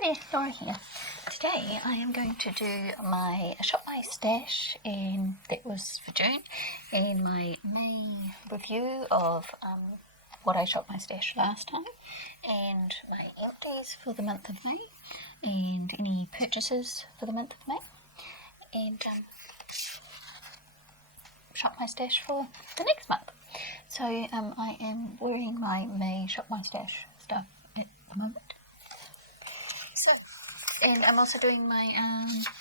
Hi there, Laura here. Today I am going to do my Shop My Stash, and that was for June, and my May review of what I shop my stash last time, and my empties for the month of May, and any purchases for the month of May, and shop my stash for the next month. So I am wearing my May Shop My Stash stuff at the moment. So, and I'm also doing my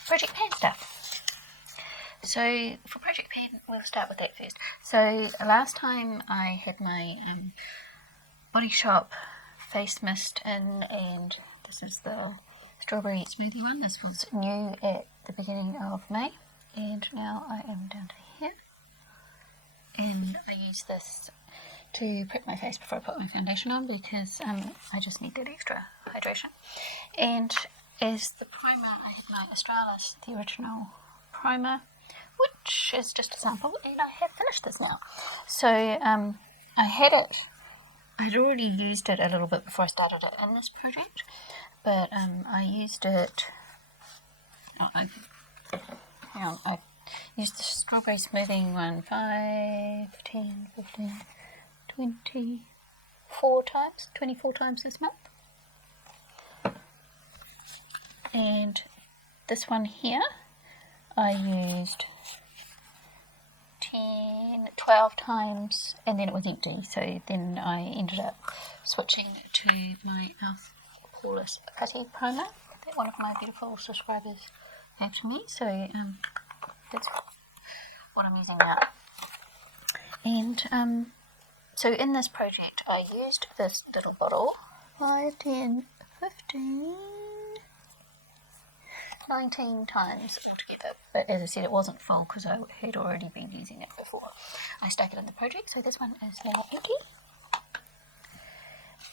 Project Pan stuff. So for Project Pan, we'll start with that first. So last time I had my Body Shop face mist in, and this is the strawberry smoothie one. This was new at the beginning of May, and now I am down to here. And I use this to prep my face before I put my foundation on, because I just need that extra hydration. And as the primer, I had my Australis, the original primer, which is just a sample, and I have finished this now. So I had it, I'd already used it a little bit before I started it in this project, but I used it, I used the strawberry smoothing one 5, 10, 15, 24 times this month. And this one here, I used 10, 12 times, and then it was empty. So then I ended up switching to my Australis Putty Primer that one of my beautiful subscribers gave to me. So that's what I'm using now. And so in this project, I used this little bottle 5, 10, 15, 19 times altogether. But as I said, it wasn't full because I had already been using it before I stuck it in the project. So this one is now empty.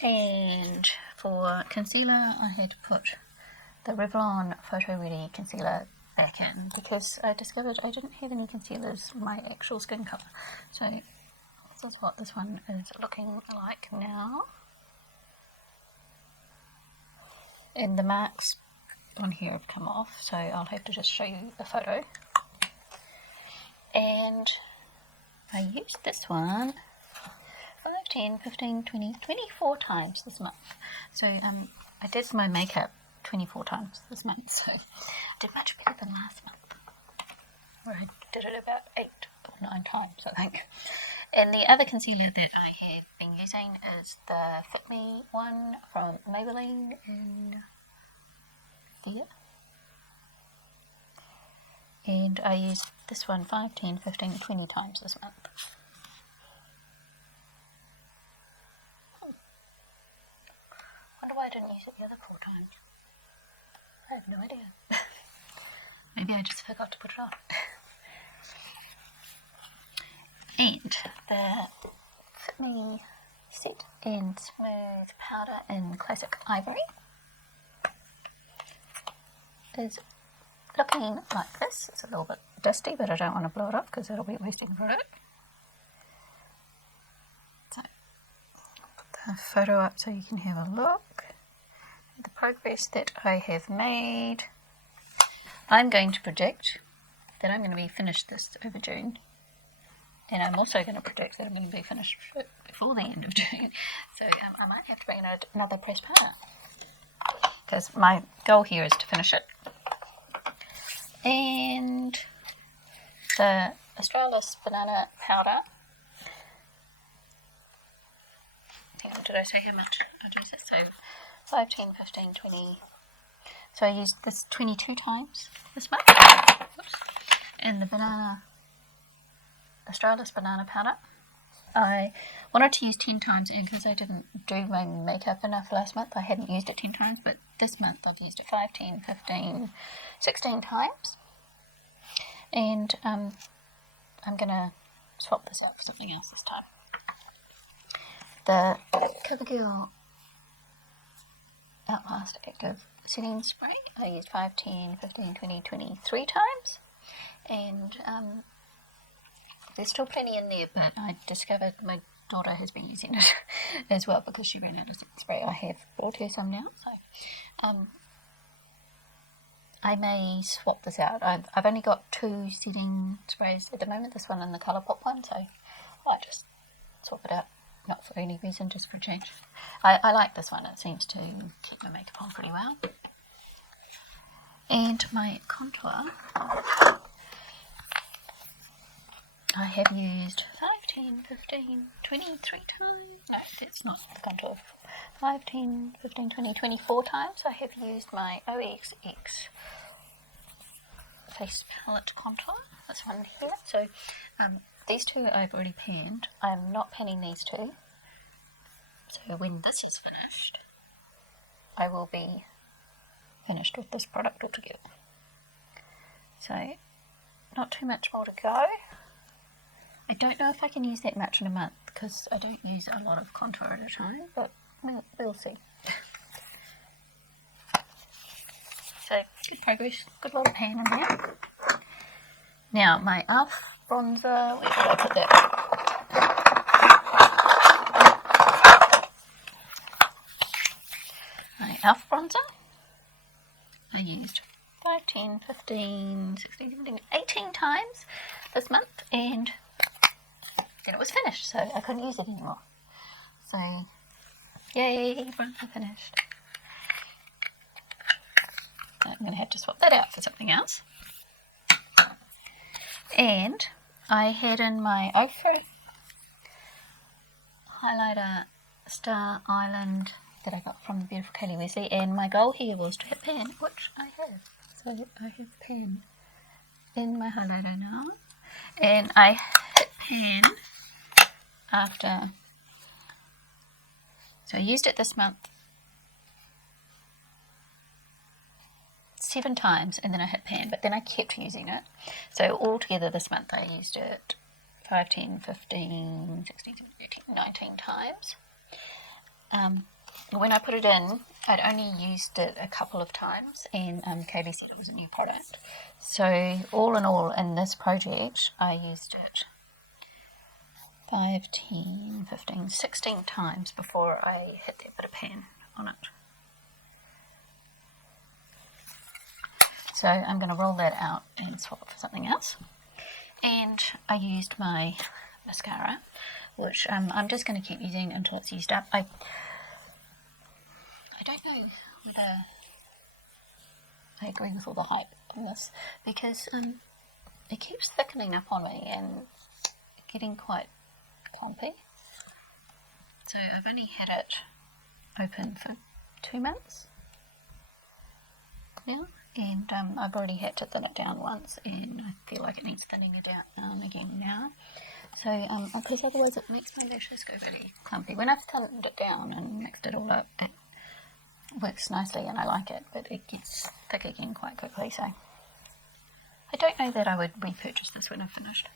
And for concealer, I had to put the Revlon Photo Ready concealer back in, because I discovered I didn't have any concealers my actual skin colour. So this is what this one is looking like now. And the marks on here have come off, so I'll have to just show you a photo. And I used this one 5, 10, 15, 20, 24 times this month. So I did my makeup 24 times this month, so I did much better than last month, where I did it about 8 or 9 times, I think. And the other concealer that I have been using is the Fit Me one from Maybelline in there. And I used this one 5, 10, 15, 20 times this month. Wonder why I didn't use it the other 4 times. I have no idea. Maybe I just forgot to put it on. And the Fit Me Set and Smooth Powder in Classic Ivory is looking like this. It's a little bit dusty, but I don't want to blow it up because it'll be wasting the product. So I'll put the photo up so you can have a look at the progress that I have made. I'm going to predict that I'm going to be finished this over June. And I'm also going to predict that I'm going to be finished before the end of June. So I might have to bring another press part, because my goal here is to finish it. And the Australis banana powder. Hang on, did I say how much I use it? So 5, 10, 15, 20. So I used this 22 times this month. Oops. And the Australis banana powder, I wanted to use 10 times, and because I didn't do my makeup enough last month, I hadn't used it 10 times, but this month I've used it 5, 10, 15, 16 times. And I'm going to swap this out for something else this time. The CoverGirl Outlast Active Setting Spray, I used 5, 10, 15, 20, 23 times. And there's still plenty in there, but I discovered my daughter has been using it as well because she ran out of setting spray. I have bought her some now, so I may swap this out. I've only got 2 setting sprays at the moment, this one and the Colourpop one, so I might just swap it out. Not for any reason, just for a change. I like this one, it seems to keep my makeup on pretty well. And my contour, I have used 5, 10, 15, 23 times. No, that's not the contour. 5, 10, 15, 20, 24 times I have used my OXX face palette contour. This one here. So these 2 I've already panned. I'm not panning these 2. So when this is finished, I will be finished with this product altogether. So not too much more to go. I don't know if I can use that much in a month because I don't use a lot of contour at a time, but we'll see. So good progress, good little pan in there. Now my e.l.f. bronzer, where did I put that? My e.l.f. bronzer, I used 5, 10, 15, 16, 17, 18 times this month, and then it was finished, so I couldn't use it anymore. So, yay, bronzer finished. I'm going to have to swap that out for something else. And I had in my Ofra highlighter Star Island that I got from the beautiful Kaylee Wesley, and my goal here was to hit pan, which I have. So I have pan in my highlighter now, and I hit pan after, so I used it this month 7 times, and then I hit pan, but then I kept using it. So altogether this month I used it 5, 10, 15, 16, 17, 18, 19 times. When I put it in, I'd only used it a couple of times, and Kaylee said it was a new product. So all in all, in this project, I used it 5, 10, 15, 16 times before I hit that bit of pan on it. So I'm going to roll that out and swap it for something else. And I used my mascara, which I'm just going to keep using until it's used up. I don't know whether I agree with all the hype on this, because it keeps thickening up on me and getting quite clumpy. So I've only had it open for 2 months now, and I've already had to thin it down once, and I feel like it needs thinning it down again now. So because otherwise it makes my lashes go really clumpy. When I've thinned it down and mixed it all up, it works nicely and I like it, but it gets thick again quite quickly, so I don't know that I would repurchase this when I've finished.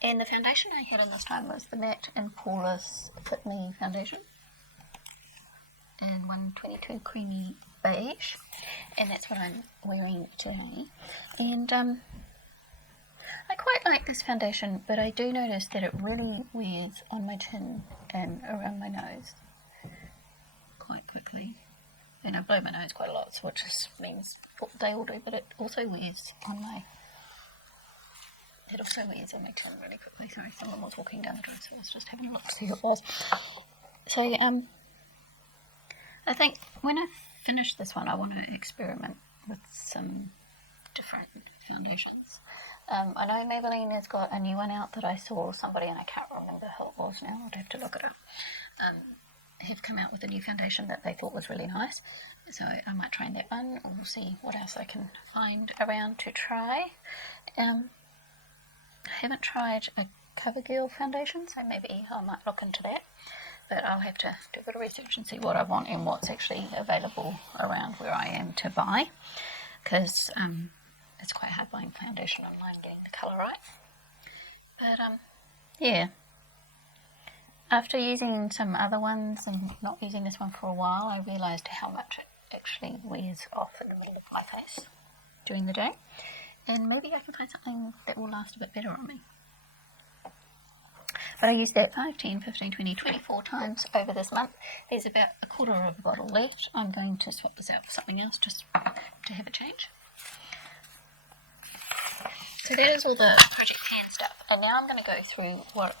And the foundation I had in this time was the Matte and Poreless Fit Me foundation in 122 Creamy Beige, and that's what I'm wearing today. And I quite like this foundation, but I do notice that it really wears on my chin and around my nose quite quickly, and I blow my nose quite a lot, so which just means they all do, but it also wears on my chin really quickly. Sorry, someone was walking down the road, so I was just having a look to see who it was. So I think when I finish this one, I want to experiment with some different foundations. I know Maybelline has got a new one out that I saw somebody, and I can't remember who it was now, I'd have to look it up, have come out with a new foundation that they thought was really nice, so I might try that one, and we'll see what else I can find around to try. I haven't tried a CoverGirl foundation, so maybe I might look into that, but I'll have to do a bit of research and see what I want and what's actually available around where I am to buy, because it's quite hard buying foundation online, getting the colour right. But yeah, after using some other ones and not using this one for a while, I realised how much it actually wears off in the middle of my face during the day, and maybe I can find something that will last a bit better on me. but I used that 5, 10, 15, 20, 24 times over this month. There's about a quarter of a bottle left. I'm going to swap this out for something else just to have a change. So that is all the Project Pan stuff, and now I'm going to go through what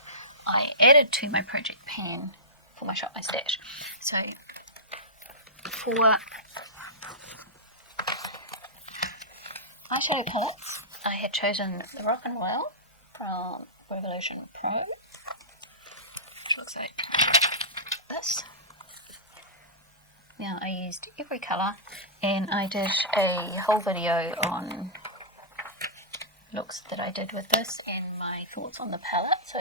I added to my Project Pan for my Shop My Stash. So for eyeshadow palettes, I had chosen the Rock and Royal from Revolution Pro, which looks like this. Now I used every colour, and I did a whole video on looks that I did with this and my thoughts on the palette, so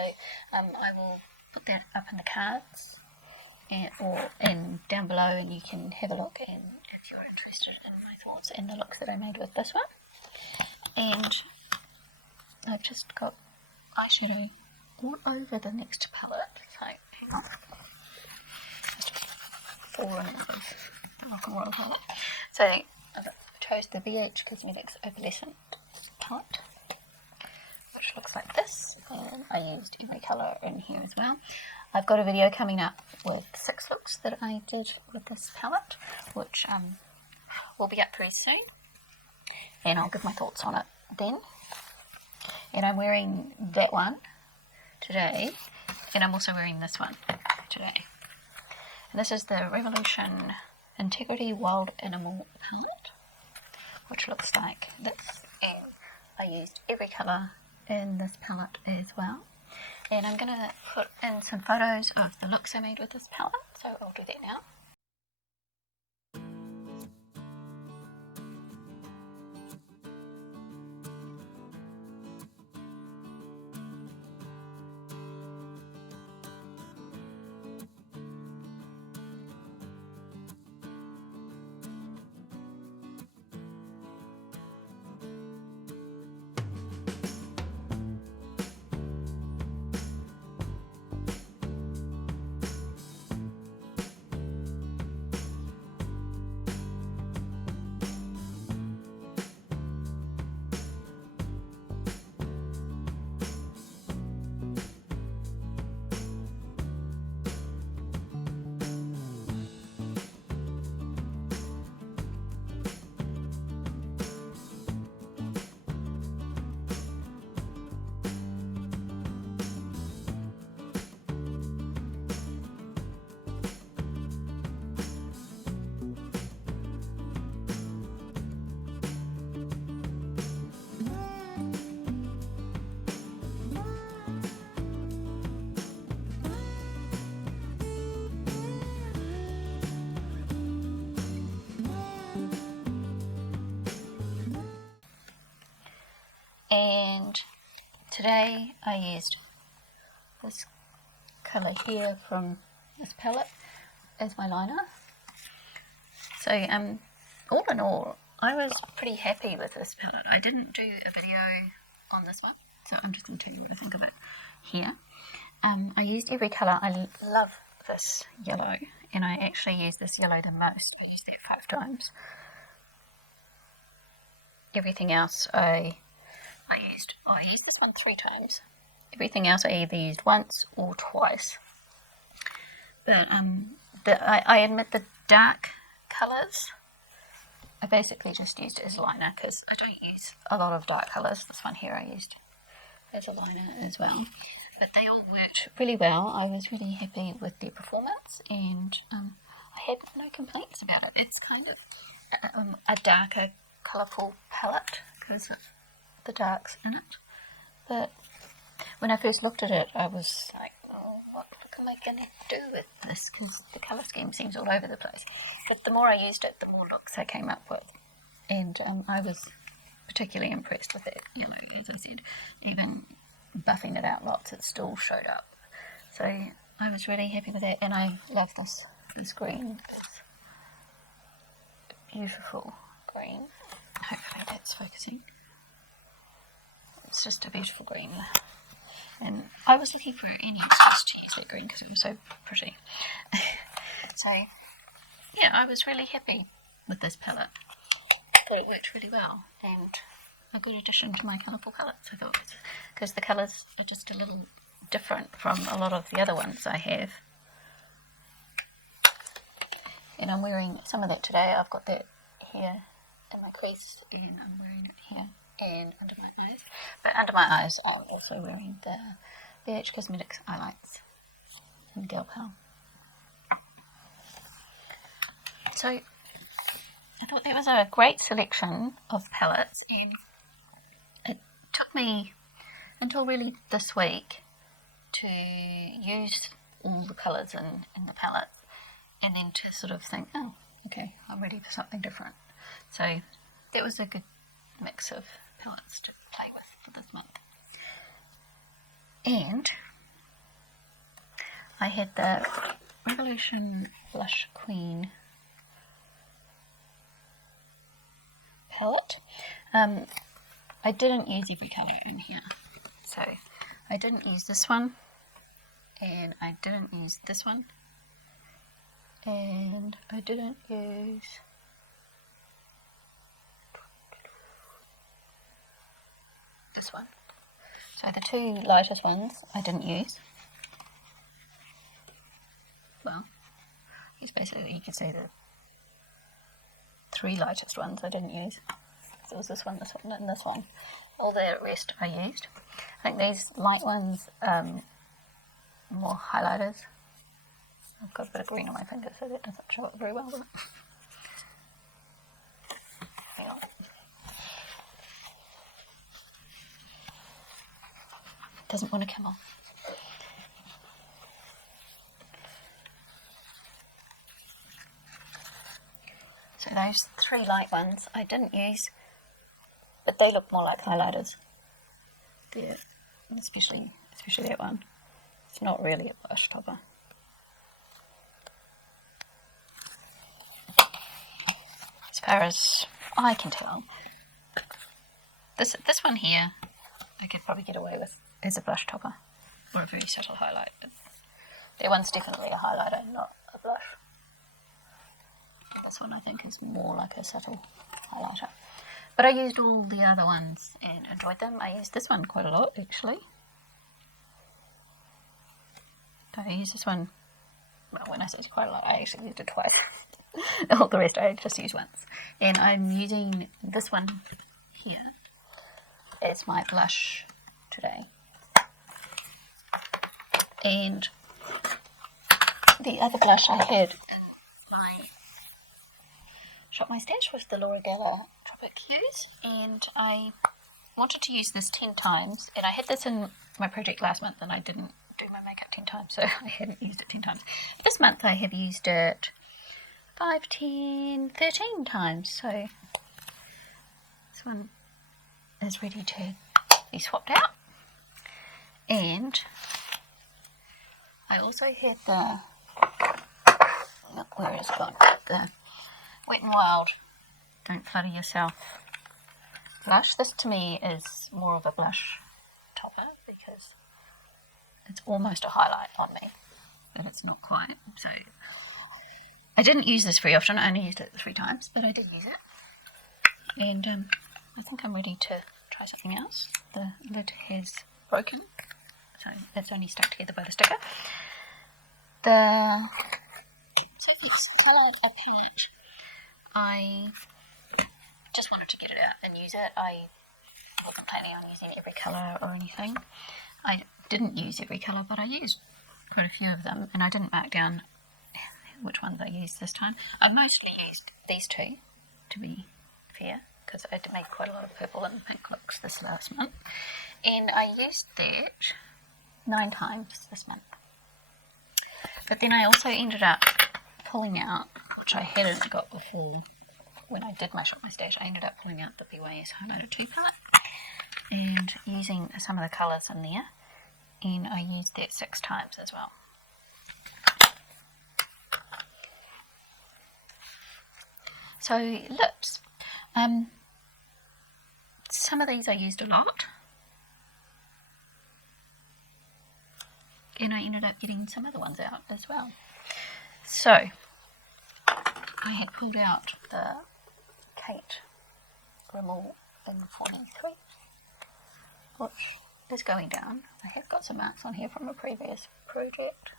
I will put that up in the cards and down below, and you can have a look, and if you're interested in my thoughts and the looks that I made with this one. And I've just got eyeshadow all over the next palette, so hang on, just fallen out of the Rock and Roll palette. So I chose the BH Cosmetics Opalescent palette, which looks like this, and I used every colour in here as well. I've got a video coming up with 6 looks that I did with this palette, which will be up very soon, and I'll give my thoughts on it then. And I'm wearing that one today, and I'm also wearing this one today. And this is the Revolution Integrity Wild Animal palette, which looks like this, and I used every colour in this palette as well. And I'm going to put in some photos of the looks I made with this palette, so I'll do that now. And today I used this colour here from this palette as my liner. So all in all, I was pretty happy with this palette. I didn't do a video on this one, so I'm just going to tell you what I think of it here. I used every colour. I love this yellow, and I actually used this yellow the most. I used that 5 times. Everything else I used this one 3 times. Everything else I either used once or twice. But I admit the dark colours I basically just used it as a liner, because I don't use a lot of dark colours. This one here I used as a liner as well. But they all worked really well. I was really happy with their performance, and I had no complaints about it. It's kind of a darker, colourful palette because of the darks in it. But when I first looked at it, I was like, oh, what am I going to do with this? Because the colour scheme seems all over the place. But the more I used it, the more looks I came up with. And I was particularly impressed with it. You know, as I said, even buffing it out lots, it still showed up. So I was really happy with it, and I love this. This green is beautiful green. Hopefully that's focusing. It's just a beautiful green, and I was looking for any excuse to use that green because it was so pretty. So yeah, I was really happy with this palette. I thought it worked really well, and a good addition to my colourful palettes, I thought, because the colours are just a little different from a lot of the other ones I have. And I'm wearing some of that today. I've got that here in my crease, and I'm wearing it here and under my eyes. But under my eyes, I'm also wearing the BH Cosmetics Eyelights in Gal Pal. So I thought that was a great selection of palettes, and it took me until really this week to use all the colours in the palette, and then to sort of think, oh, okay, I'm ready for something different. So that was a good mix of palettes to play with for this month. And I had the Revolution Blush Queen palette. I didn't use every colour in here, so I didn't use this one, and I didn't use this one, and I didn't use this one. So the two lightest ones I didn't use. Well, it's basically, you could say the three lightest ones I didn't use. So it was this one, and this one. All the rest I used. I think these light ones, more highlighters. I've got a bit of green on my finger, so that doesn't show up very well, does it? Yeah. Doesn't want to come off. So those three light ones I didn't use, but they look more like highlighters. Yeah, especially that one. It's not really a blush topper. As far as I can tell, this one here I could probably get away with as a blush topper or a very subtle highlight. But that one's definitely a highlighter, not a blush. And this one I think is more like a subtle highlighter. But I used all the other ones and enjoyed them. I used this one quite a lot, actually. I used this one, well, when I say quite a lot, I actually used it twice. All the rest I just used once. And I'm using this one here as my blush today. And the other blush I had in my Shop My Stash was the Laura Geller Tropic Hues, and I wanted to use this 10 times, and I had this in my project last month and I didn't do my makeup 10 times, so I hadn't used it 10 times. This month I have used it 5, 10, 13 times, so this one is ready to be swapped out. And I also had the, where is it gone? The Wet n Wild Don't Flutter Yourself blush. This to me is more of a blush topper because it's almost a highlight on me, but it's not quite. So I didn't use this very often. I only used it 3 times, but I did use it. And I think I'm ready to try something else. The lid has broken, so it's only stuck together by the sticker. The Sophie's Coloured a palette. I just wanted to get it out and use it. I wasn't planning on using every colour or anything. I didn't use every colour, but I used quite a few of them, and I didn't mark down which ones I used this time. I mostly used these two, to be fair, because I made quite a lot of purple and pink looks this last month. And I used that 9 times this month. But then I also ended up pulling out, which I hadn't got before when I did my Shop My Stash, I ended up pulling out the BYS Highlighter 2 palette and using some of the colours in there, and I used that 6 times as well. So lips, some of these I used a lot, and I ended up getting some other ones out as well. So I had pulled out the Kate Rimmel in 43, which is going down. I have got some marks on here from a previous project.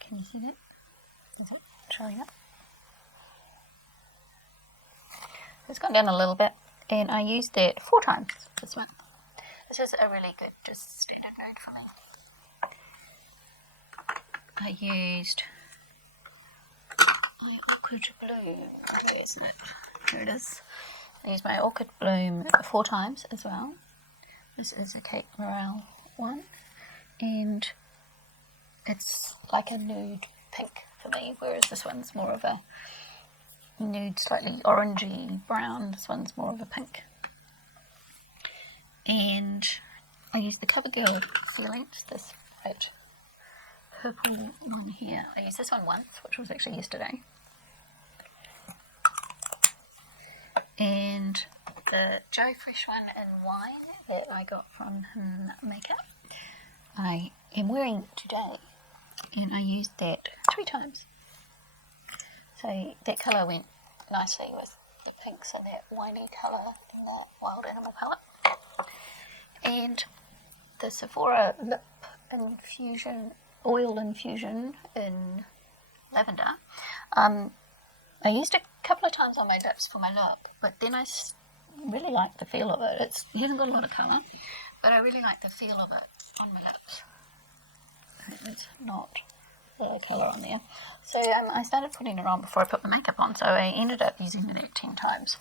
Can you see that? Is it showing up? It's gone down a little bit, and I used that 4 times this month. This is a really good just standard grade for me. I used my Orchid Bloom. Where is it? Here it is. I used my Orchid Bloom 4 times as well. This is a Kate Morale one, and it's like a nude pink for me, whereas this one's more of a nude, slightly orangey brown. This one's more of a pink. And I used the CoverGirl sealant, this bright purple one here. I used this one once, which was actually yesterday. And the Joe Fresh one in wine that I got from Makeup, I am wearing today, and I used that 3 times. So that colour went nicely with the pinks and that winey colour in the Wild Animal palette. And the Sephora Lip Infusion, Oil Infusion in Lavender. I used it a couple of times on my lips for my look, but then I really like the feel of it. It hasn't got a lot of colour, but I really like the feel of it on my lips. It's not the colour on there. So I started putting it on before I put the makeup on, so I ended up using it 10 times.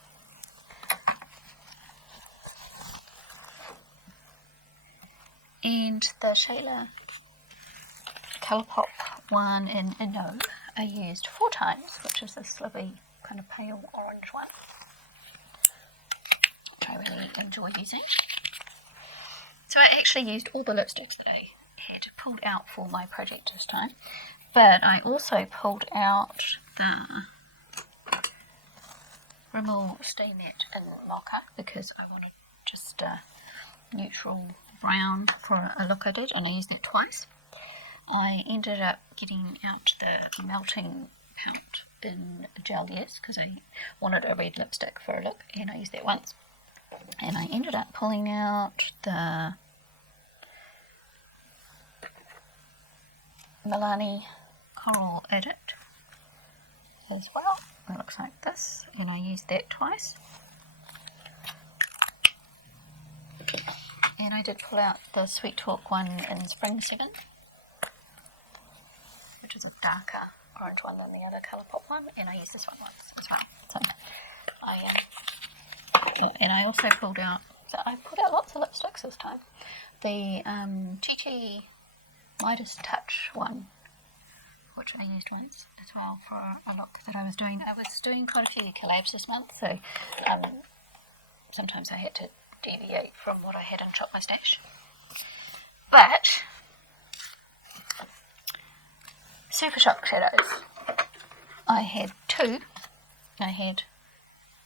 And the Shayla Colourpop one in No I used 4 times, which is this slippery kind of pale orange one, which I really enjoy using. So I actually used all the lipsticks that I had pulled out for my project this time, but I also pulled out the Rimmel Stay Matte in Mocha because I wanted just a neutral brown for a look I did, and I used that twice. I ended up getting out the melting pouch in Gel Yes because I wanted a red lipstick for a look, and I used that once. And I ended up pulling out the Milani Coral Addict as well. It looks like this, and I used that twice. And I did pull out the Sweet Talk one in Spring 7, which is a darker orange one than the other Colourpop one, and I used this one once as well. So and I also pulled out, so I pulled out lots of lipsticks this time. The Chi Midas Touch one, which I used once as well for a look that I was doing. I was doing quite a few collabs this month, so sometimes I had to deviate from what I had in Shop My Stash. But Super Shock shadows, I had 2. I had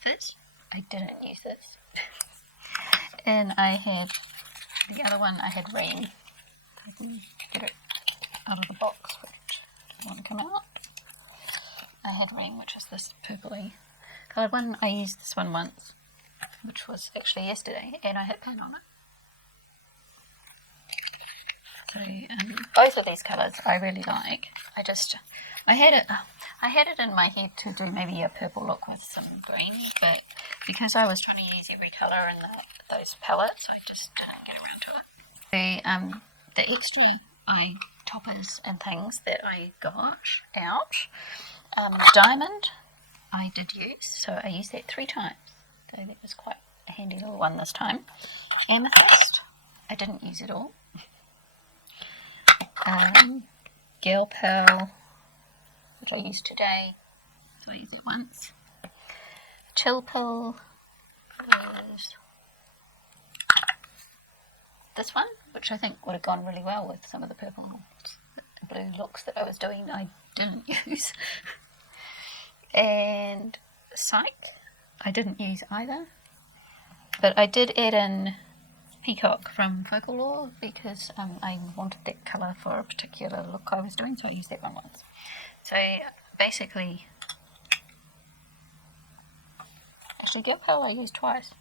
this, I didn't use this, and I had the other one, I had Ream. I can get it out of the box, which doesn't want to come out. I had Ream, which is this purpley coloured one. I used this one once, which was actually yesterday, and I hit pan on it. So both of these colours I really like. I had it in my head to do maybe a purple look with some green, but because I was trying to use every colour in those palettes, I just didn't get around to it. The extra eye toppers and things that I got out, Diamond I did use, so I used that 3 times. So that was quite a handy little one this time. Amethyst, I didn't use it all. Gel Pearl, which I used today, so I used it once. Chill Pill is this one, which I think would have gone really well with some of the purple blue looks that I was doing I didn't use. And Psych, I didn't use either, but I did add in Peacock from Focal Law because I wanted that colour for a particular look I was doing, so I used that one once. So basically, actually Gel Pearl I used twice.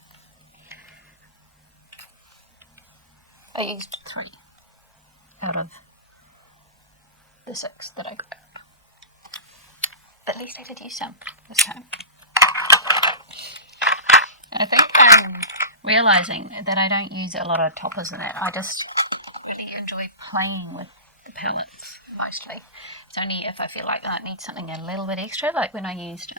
I used 3 out of the 6 that I got. But at least I did use some this time. I think I'm realising that I don't use a lot of toppers in it. I just really enjoy playing with the palettes mostly. It's only if I feel like I need something a little bit extra, like when I used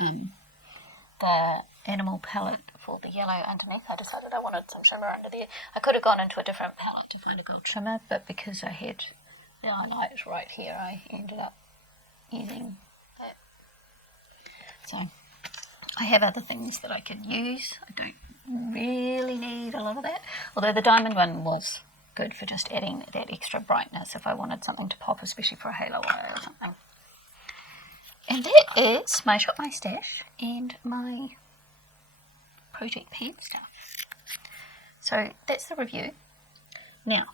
the Animal palette for the yellow underneath. I decided I wanted some shimmer under there. I could have gone into a different palette to find a gold shimmer, but because I had the Eyelights right here, I ended up using that. So I have other things that I could use. I don't really need a lot of that, although the diamond one was good for just adding that extra brightness if I wanted something to pop, especially for a halo wire or something. And that is my Shop My Stash and my project pen stuff. So that's the review. Now,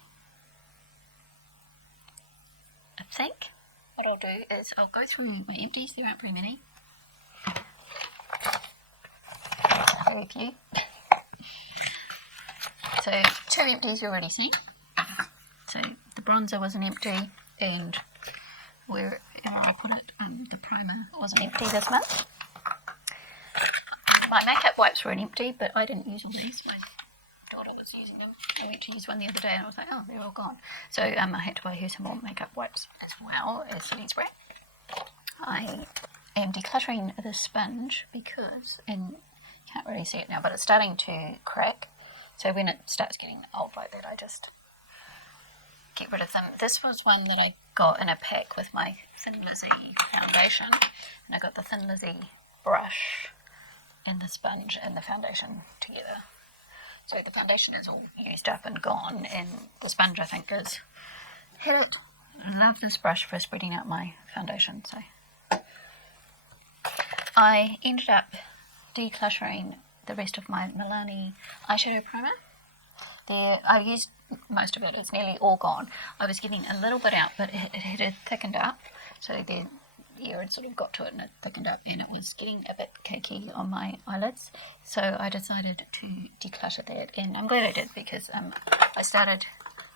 I think what I'll do is I'll go through my empties. There aren't very many. Very few. So 2 empties you already seen. So the bronzer was an empty, and wherever I put it, the primer wasn't empty this month. My makeup wipes were an empty, but I didn't use all these. My daughter was using them. I went to use one the other day and I was like, oh, they're all gone. So I had to buy her some more makeup wipes as well as setting spray. I am decluttering the sponge because, and you can't really see it now, but it's starting to crack. So when it starts getting old like that, I just get rid of them. This was one that I got in a pack with my Thin Lizzy foundation, and I got the Thin Lizzy brush and the sponge and the foundation together. So the foundation is all used up and gone, and the sponge I think is hit it. I love this brush for spreading out my foundation. So I ended up decluttering the rest of my Milani eyeshadow primer. There, I used most of it. It's nearly all gone. I was getting a little bit out, but it had thickened up. So then, yeah, it sort of got to it and it thickened up, and it was getting a bit cakey on my eyelids. So I decided to declutter that, and I'm glad I did, because I started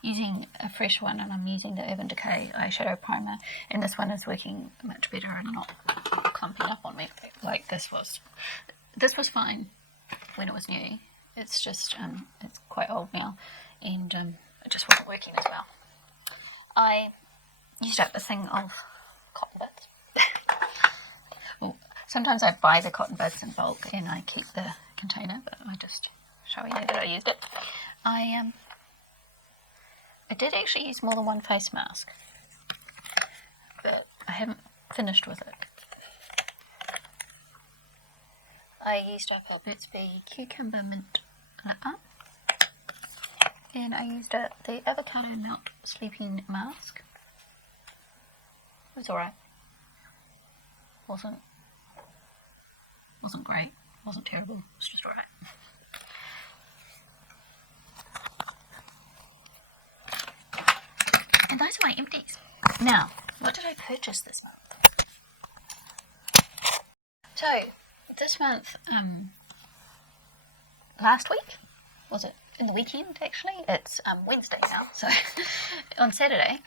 using a fresh one, and I'm using the Urban Decay eyeshadow primer, and this one is working much better and not clumping up on me like this was. This was fine when it was new. It's just it's quite old now, and it just wasn't working as well. I used up a thing of cotton buds. Well, sometimes I buy the cotton buds in bulk and I keep the container, but I just showing you that I used it. I did actually use more than one face mask, but I haven't finished with it. I used up a Burt's Bee Cucumber Mint Lip, and I used the Avocado Melt Sleeping Mask. It was alright. Wasn't great. Wasn't terrible. It was just alright. And those are my empties. Now, what did I purchase this month? So, this month, last week, was it in the weekend actually? It's Wednesday now, so on Saturday,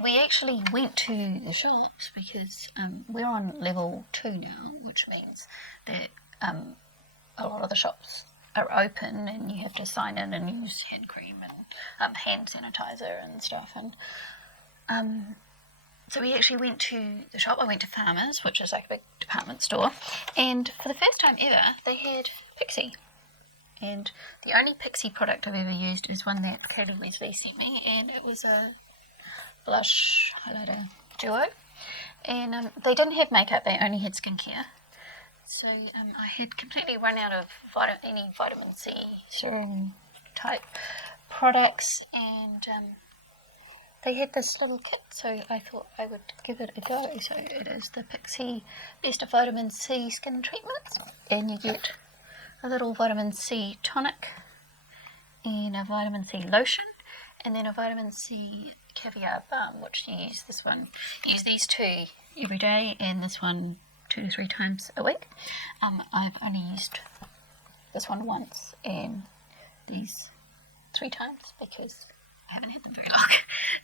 we actually went to the shops because we're on level 2 now, which means that a lot of the shops are open and you have to sign in and use hand cream and hand sanitizer and stuff, and so we actually went to the shop. I went to Farmers, which is like a big department store, and for the first time ever, they had Pixie. And the only Pixie product I've ever used is one that Kaylee Wesley sent me, and it was a blush highlighter duo. And they didn't have makeup, they only had skincare. So I had completely run out of any vitamin C serum type products, and they had this little kit, so I thought I would give it a go. So it is the Pixie Best of Vitamin C Skin Treatments, and you get a little vitamin C tonic and a vitamin C lotion, and then a vitamin C caviar balm, which you use this one. You use these 2 every day, and this one 2 to 3 times a week. I've only used this one once, and these 3 times because I haven't had them very long.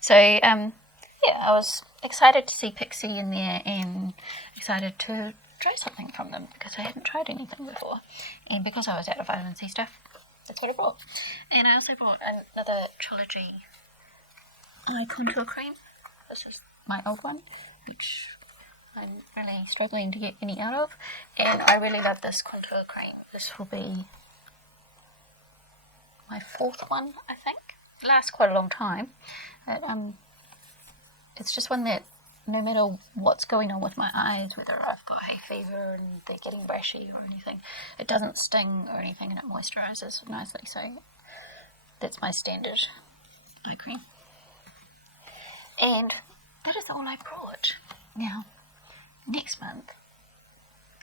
So yeah, I was excited to see Pixie in there and excited to try something from them because I hadn't tried anything before. And because I was out of vitamin C stuff, that's what I bought. And I also bought another Trilogy eye contour cream. This is my old one, which I'm really struggling to get any out of. And I really love this contour cream. This will be my 4th one, I think. It lasts quite a long time. But, it's just one that no matter what's going on with my eyes, whether I've got hay fever and they're getting brashy or anything, it doesn't sting or anything and it moisturises nicely. So that's my standard eye cream. And that is all I brought. Now, next month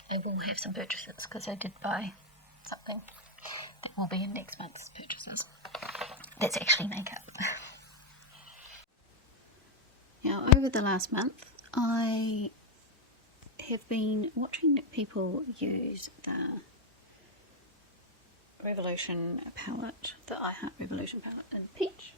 I will have some purchases because I did buy something that will be in next month's purchases. That's actually makeup. Now, over the last month, I have been watching people use the Revolution palette, the I Heart Revolution palette in peach,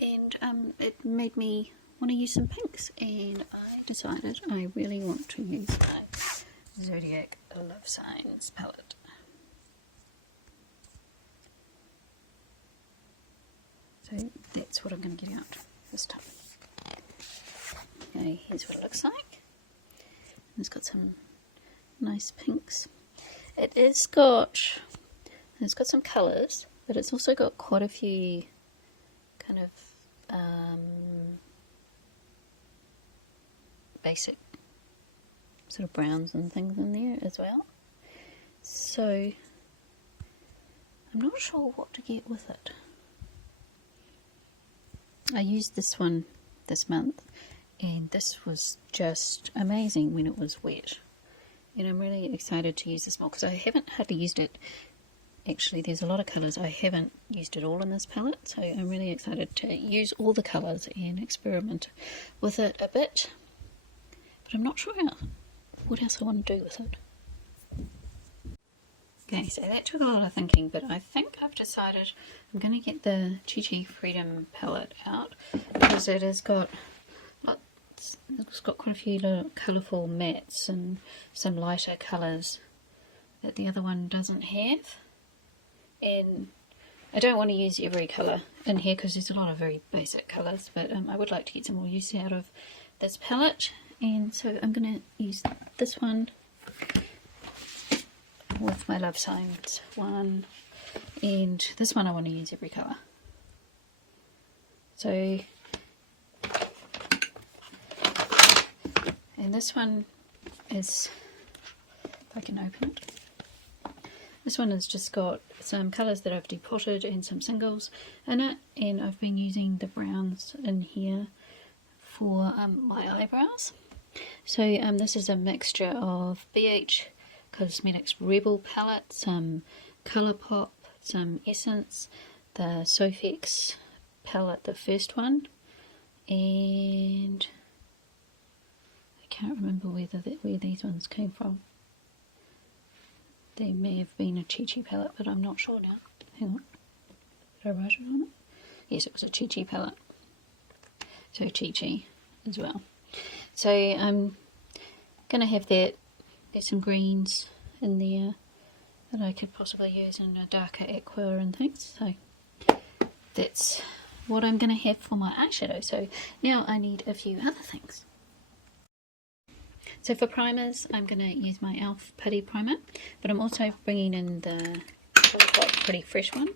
and it made me want to use some pinks, and I decided I really want to use my Zodiac Love Signs palette. So that's what I'm going to get out this time. Okay, here's what it looks like. It's got some nice pinks. It's got some colours, but it's also got quite a few kind of basic sort of browns and things in there as well. So I'm not sure what to get with it. I used this one this month, and this was just amazing when it was wet. And I'm really excited to use this more because I haven't hardly used it. Actually, there's a lot of colours. I haven't used it all in this palette, so I'm really excited to use all the colours and experiment with it a bit. But I'm not sure what else I want to do with it. Okay, so that took a lot of thinking, but I think I've decided I'm going to get the Chi Chi Freedom palette out because it has got quite a few little colourful mattes and some lighter colours that the other one doesn't have. And I don't want to use every colour in here because there's a lot of very basic colours, but I would like to get some more use out of this palette, and so I'm going to use this one with my Love Signs one, and this one I want to use every colour. So, and this one is, if I can open it, this one has just got some colours that I've depotted and some singles in it, and I've been using the browns in here for my eyebrows. So this is a mixture of BH Cosmetics Rebel palette, some Colourpop, some Essence, the Sofx palette, the first one, and I can't remember where these ones came from. They may have been a Chi Chi palette, but I'm not sure now. Hang on. Did I write it on it? Yes, it was a Chi Chi palette. So Chi Chi as well. So I'm going to have that. There's some greens in there that I could possibly use in a darker aqua and things. So that's what I'm going to have for my eyeshadow. So now I need a few other things. So for primers, I'm going to use my e.l.f. Putty Primer, but I'm also bringing in the Colourpop Pretty Fresh one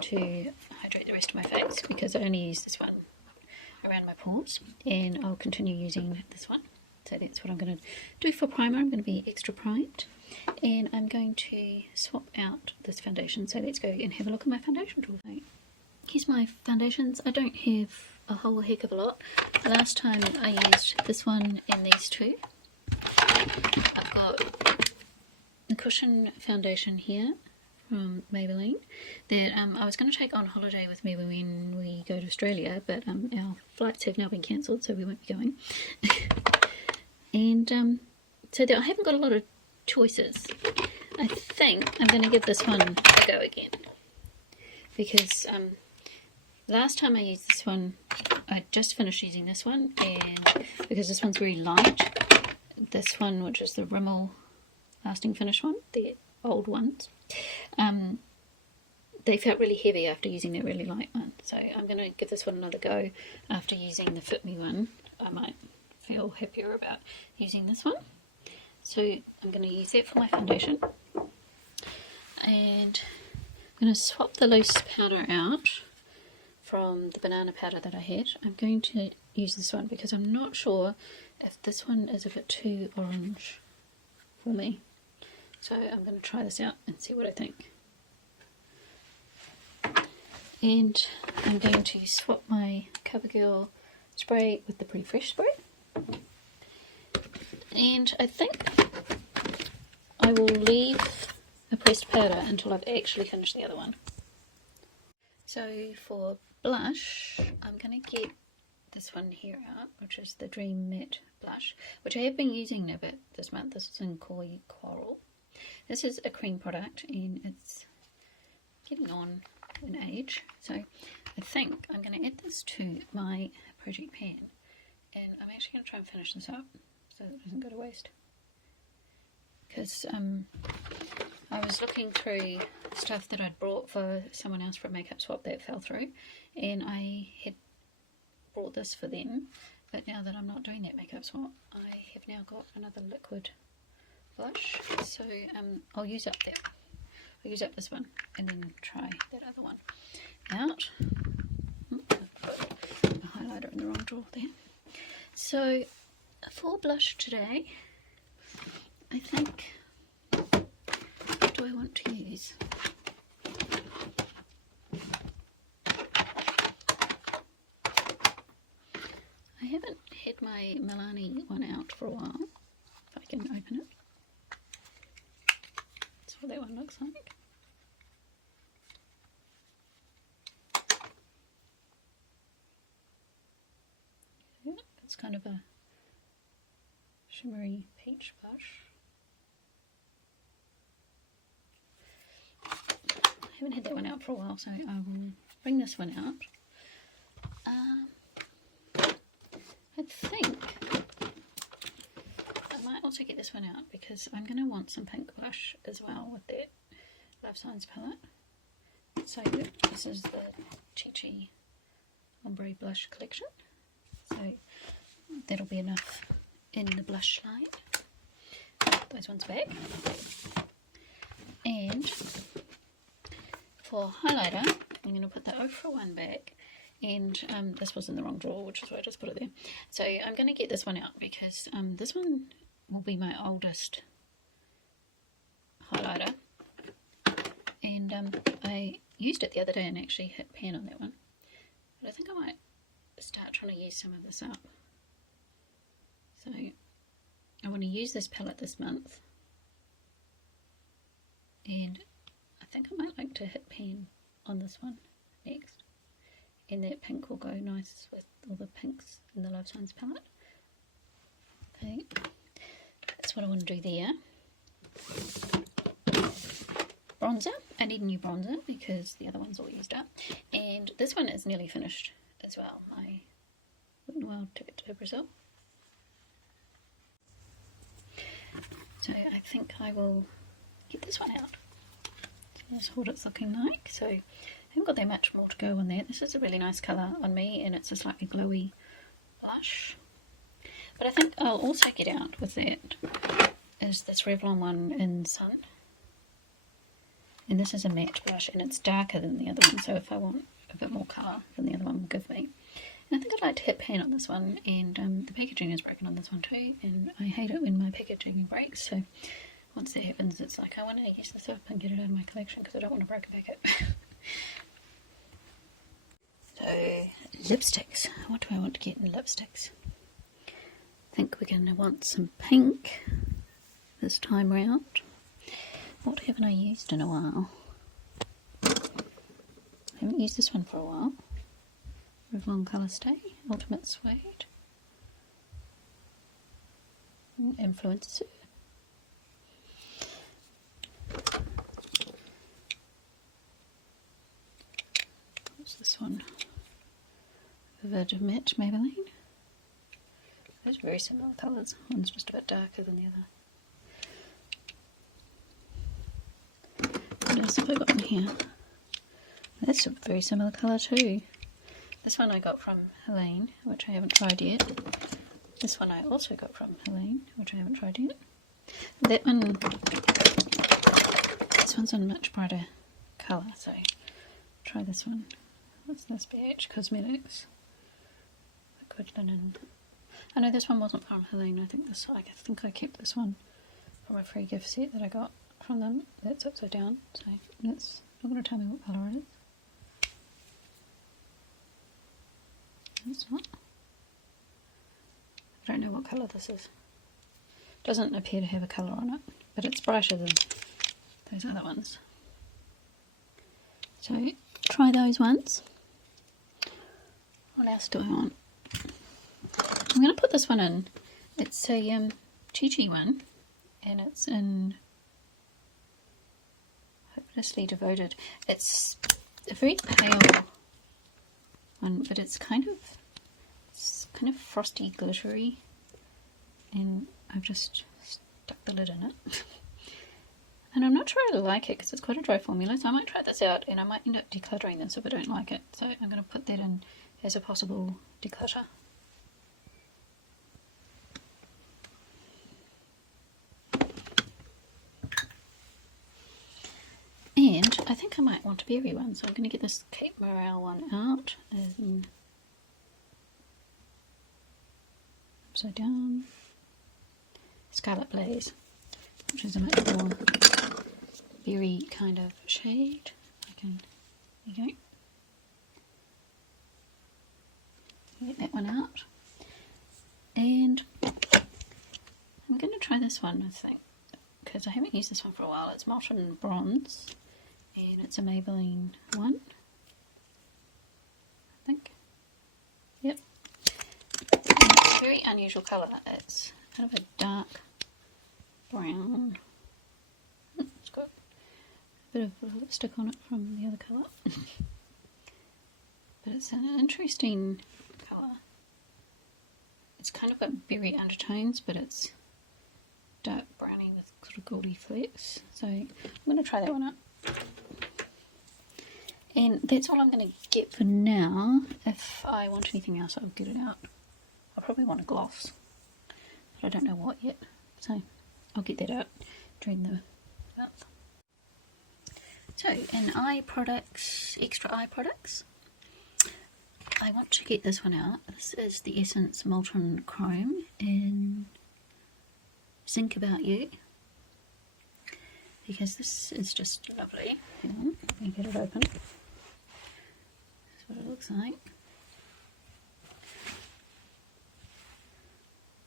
to hydrate the rest of my face because I only use this one around my pores, and I'll continue using this one. So that's what I'm going to do for primer. I'm going to be extra primed, and I'm going to swap out this foundation. So let's go and have a look at my foundation tool. Here's my foundations. I don't have a whole heck of a lot. The last time I used this one and these two. I've got the Cushion foundation here from Maybelline that I was going to take on holiday with me when we go to Australia, but our flights have now been cancelled, so we won't be going. And so I haven't got a lot of choices. I think I'm going to give this one a go again. because last time I used this one, I just finished using this one, and because this one's very light, this one, which is the Rimmel Lasting Finish one, the old ones, they felt really heavy after using that really light one. So I'm going to give this one another go after using the Fit Me one. I might feel happier about using this one. So I'm going to use that for my foundation. And I'm going to swap the loose powder out from the banana powder that I had. I'm going to use this one because I'm not sure if this one is a bit too orange for me. So I'm going to try this out and see what I think. And I'm going to swap my CoverGirl spray with the Pretty Fresh spray. And I think I will leave a pressed powder until I've actually finished the other one. So for blush, I'm going to get this one here out, which is the Dream Matte blush, which I have been using a bit this month. This is in Kohl. This is a cream product and it's getting on in age, so I think I'm going to add this to my project pan, and I'm actually going to try and finish this up so that it doesn't go to waste, because I was looking through stuff that I'd brought for someone else for a makeup swap that fell through, and I had brought this for them, but now that I'm not doing that makeup swap, I have now got another liquid blush, so I'll use up that. I'll use up this one and then try that other one out. I put the highlighter in the wrong drawer there. So for blush today, I think, what do I want to use? I haven't had my Milani one out for a while, if I can open it. That's what that one looks like. Yeah, it's kind of a shimmery peach blush. I haven't had that one out for a while, so I will bring this one out. I think I might also get this one out because I'm going to want some pink blush as well with that Love Signs palette. So this is the Chi Chi Ombre Blush collection. So that'll be enough in the blush line. Put those ones back. And for highlighter, I'm going to put the Ofra one back. And this was in the wrong drawer, which is why I just put it there. So I'm going to get this one out because this one will be my oldest highlighter. And I used it the other day and actually hit pan on that one. But I think I might start trying to use some of this up. So I want to use this palette this month. And I think I might like to hit pan on this one next. And that pink will go nice with all the pinks in the Love Signs palette. Okay, that's what I want to do there. Bronzer, I need a new bronzer because the other one's all used up. And this one is nearly finished as well. I went wild took it to Brazil. So I think I will get this one out. So that's what it's looking like. So I haven't got that much more to go on that. This is a really nice colour on me and it's a slightly glowy blush. But I think I'll also get out with that is this Revlon one in Sun. And this is a matte blush and it's darker than the other one, so if I want a bit more colour than the other one will give me. And I think I'd like to hit pan on this one, and the packaging is broken on this one too, and I hate it when my packaging breaks, so once that happens it's like I want to use this up and get it out of my collection because I don't want to break a packet. So lipsticks, what do I want to get in lipsticks? I think we're going to want some pink this time round. What haven't I used in a while? I haven't used this one for a while. Revlon Colour Stay, Ultimate Suede. Influencer. coloured matte Maybelline. Those are very similar colours. One's just a bit darker than the other. What else have I got in here? That's a very similar colour too. This one I got from Helene, which I haven't tried yet. This one I also got from Helene, which I haven't tried yet. That one, this one's a much brighter colour, so try this one. What's this batch? Cosmetics. Liquid Linen. I know this one wasn't from Helene. I think I kept this one from a free gift set that I got from them. That's upside down, so that's not going to tell me what colour it is. It's not. I don't know what colour this is. Doesn't appear to have a colour on it, but it's brighter than those other ones. So try those ones. What else do I want? I'm going to put this one in. It's a Chi one, and it's in Hopelessly Devoted. It's a very pale one, but it's kind of frosty, glittery, and I've just stuck the lid in it. And I'm not sure I like it because it's quite a dry formula, so I might try this out and I might end up decluttering this if I don't like it. So I'm going to put that in as a possible declutter. And I think I might want a berry one, so I'm going to get this Cape Morale one out. And upside down. Scarlet Blaze, which is a much more berry kind of shade. There you go. Get that one out. And I'm going to try this one, I think, because I haven't used this one for a while. It's Molten Bronze, and it's a Maybelline one, I think. Yep. And it's a very unusual colour. It's kind of a dark brown. It's got a bit of lipstick on it from the other colour. But it's an interesting colour. It's kind of got berry undertones, but it's dark browny with sort of goldy flecks. So I'm going to try that one out. And that's all I'm going to get for now. If I want anything else, I'll get it out. I'll probably want a gloss, but I don't know what yet. So I'll get that out during the month. So in eye products, extra eye products, I want to get this one out. This is the Essence Molten Chrome in Think About You, because this is just lovely. Hang on, let me get it open. That's what it looks like.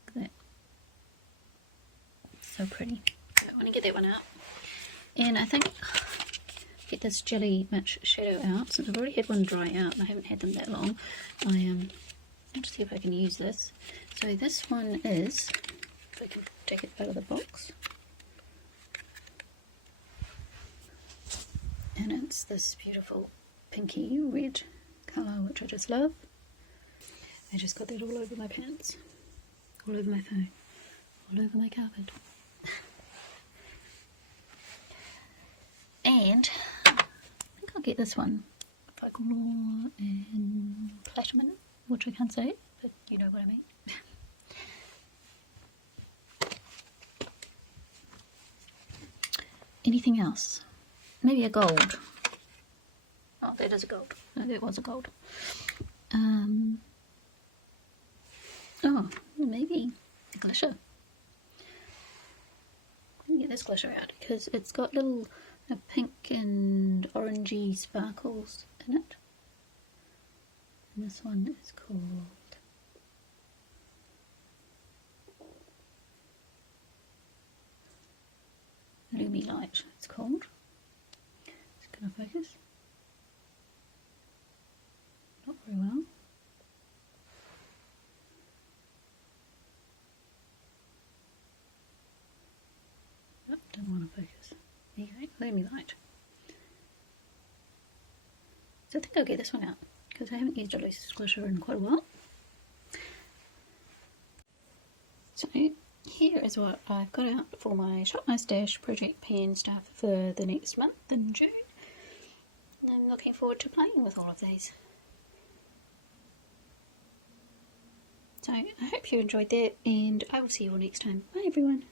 Look at that. So pretty. I want to get that one out. And I think get this Jelly Match shadow out. Since I've already had one dry out and I haven't had them that long, I want to see if I can use this. So this one is, if I can take it out of the box, and it's this beautiful pinky red colour, which I just love. I just got that all over my pants, all over my phone, all over my carpet. And I think I'll get this one, Folklore in Platinum, which I can't say, but you know what I mean. Anything else? Maybe a gold. Oh, that is a gold. No, that was a gold. Oh, maybe a glitter. Let me get this glitter out because it's got little pink and orangey sparkles in it. And this one is called Lumi Light, it's called. It's going to focus. Not very well. Nope, don't want to focus. There you go, Lumi Light. So I think I'll get this one out because I haven't used a loose glitter in quite a while. So here is what I've got out for my Shop My Stash project pen stuff for the next month in June. And I'm looking forward to playing with all of these. So I hope you enjoyed that, and I will see you all next time. Bye everyone.